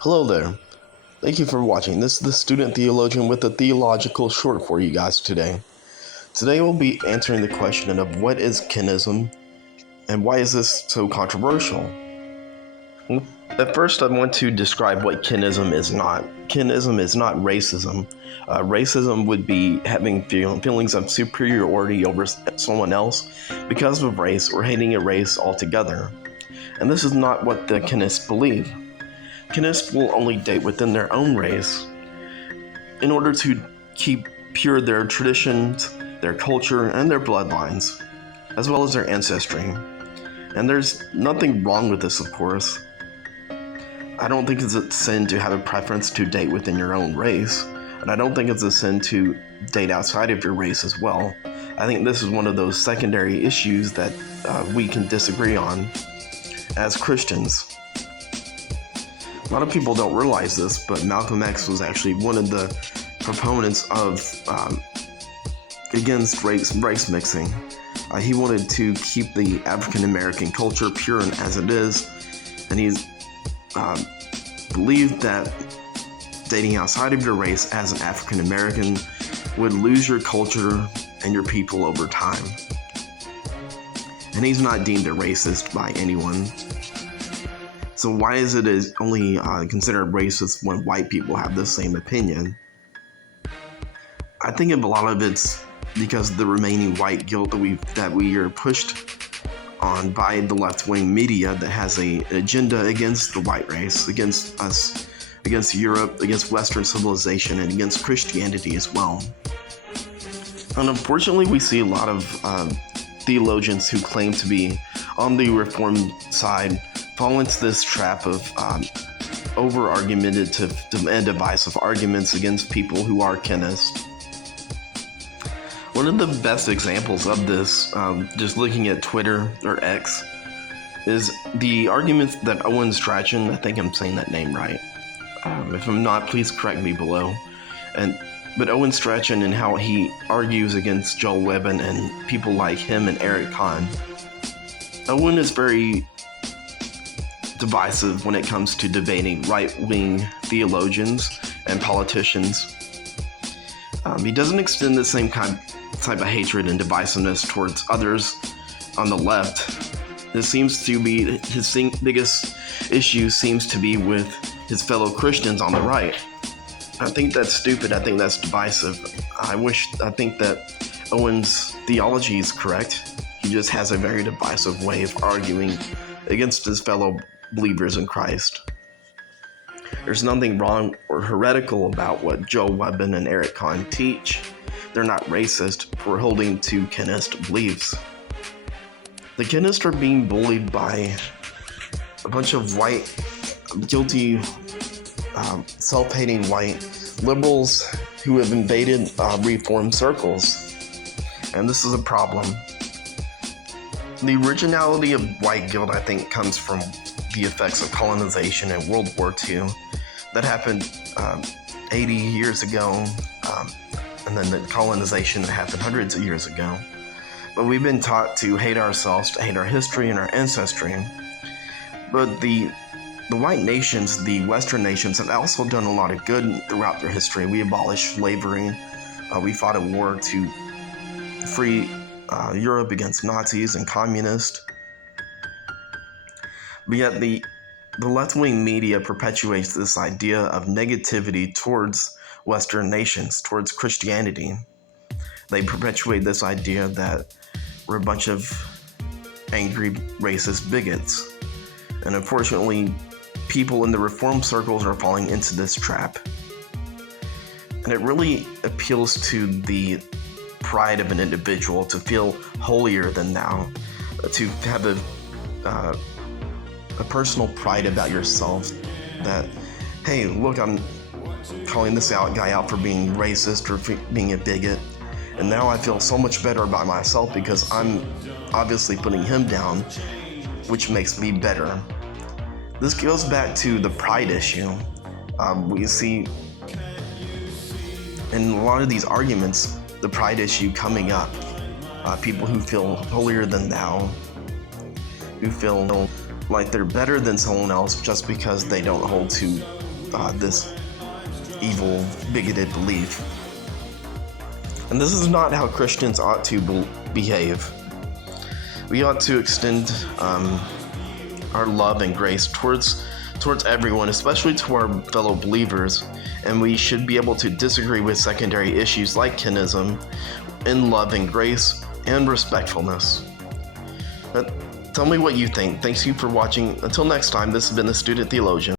Hello there. Thank you for watching. This is the Student Theologian with a theological short for you guys today. Today we'll be answering the question of what is Kinism and why is this so controversial? At first, I want to describe what Kinism is not. Kinism is not racism. Racism would be having feelings of superiority over someone else because of race or hating a race altogether. And this is not what the Kinists believe. Kinists will only date within their own race in order to keep pure their traditions, their culture, and their bloodlines, as well as their ancestry. And there's nothing wrong with this, of course. I don't think it's a sin to have a preference to date within your own race, and I don't think it's a sin to date outside of your race as well. I think this is one of those secondary issues that we can disagree on as Christians. A lot of people don't realize this, but Malcolm X was actually one of the proponents of against race mixing. He wanted to keep the African American culture pure as it is, and he believed that dating outside of your race as an African American would lose your culture and your people over time. And he's not deemed a racist by anyone. So why is it only considered racist when white people have the same opinion? I think a lot of it's because of the remaining white guilt that we are pushed on by the left-wing media that has an agenda against the white race, against us, against Europe, against Western civilization, and against Christianity as well. And unfortunately, we see a lot of theologians who claim to be on the Reformed side fall into this trap of over-argumentative and divisive arguments against people who are Kinists. One of the best examples of this, just looking at Twitter or X, is the arguments that Owen Strachan, I think I'm saying that name right. If I'm not, please correct me below. But Owen Strachan and how he argues against Joel Webben and people like him and Eric Kahn. Owen is very divisive when it comes to debating right-wing theologians and politicians. He doesn't extend the same type of hatred and divisiveness towards others on the left. This seems to be his biggest issue seems to be with his fellow Christians on the right. I think that's stupid. I think that's divisive. I think that Owen's theology is correct. He just has a very divisive way of arguing against his fellow believers in Christ. There's nothing wrong or heretical about what Joel Webben and Eric Kahn teach. They're not racist for holding to Kinist beliefs. The Kinists are being bullied by a bunch of white, guilty, self-hating white liberals who have invaded Reformed circles. And this is a problem. The originality of white guilt, I think, comes from the effects of colonization in World War II that happened 80 years ago, and then the colonization that happened hundreds of years ago. But we've been taught to hate ourselves, to hate our history and our ancestry. But the white nations, the Western nations, have also done a lot of good throughout their history. We abolished slavery. We fought a war to free Europe against Nazis and communists. But yet the left-wing media perpetuates this idea of negativity towards Western nations, towards Christianity. They perpetuate this idea that we're a bunch of angry, racist bigots. And unfortunately, people in the Reformed circles are falling into this trap. And it really appeals to the pride of an individual to feel holier than thou, to have a personal pride about yourself that, hey, look, I'm calling this guy out for being racist or being a bigot, and now I feel so much better about myself because I'm obviously putting him down, which makes me better. This goes back to the pride issue. We see in a lot of these arguments the pride issue coming up. People who feel holier than thou, who feel like they're better than someone else just because they don't hold to this evil, bigoted belief. And this is not how Christians ought to behave. We ought to extend our love and grace towards everyone, especially to our fellow believers, and we should be able to disagree with secondary issues like kinism in love and grace and respectfulness. But tell me what you think. Thanks you for watching. Until next time, this has been the Student Theologian.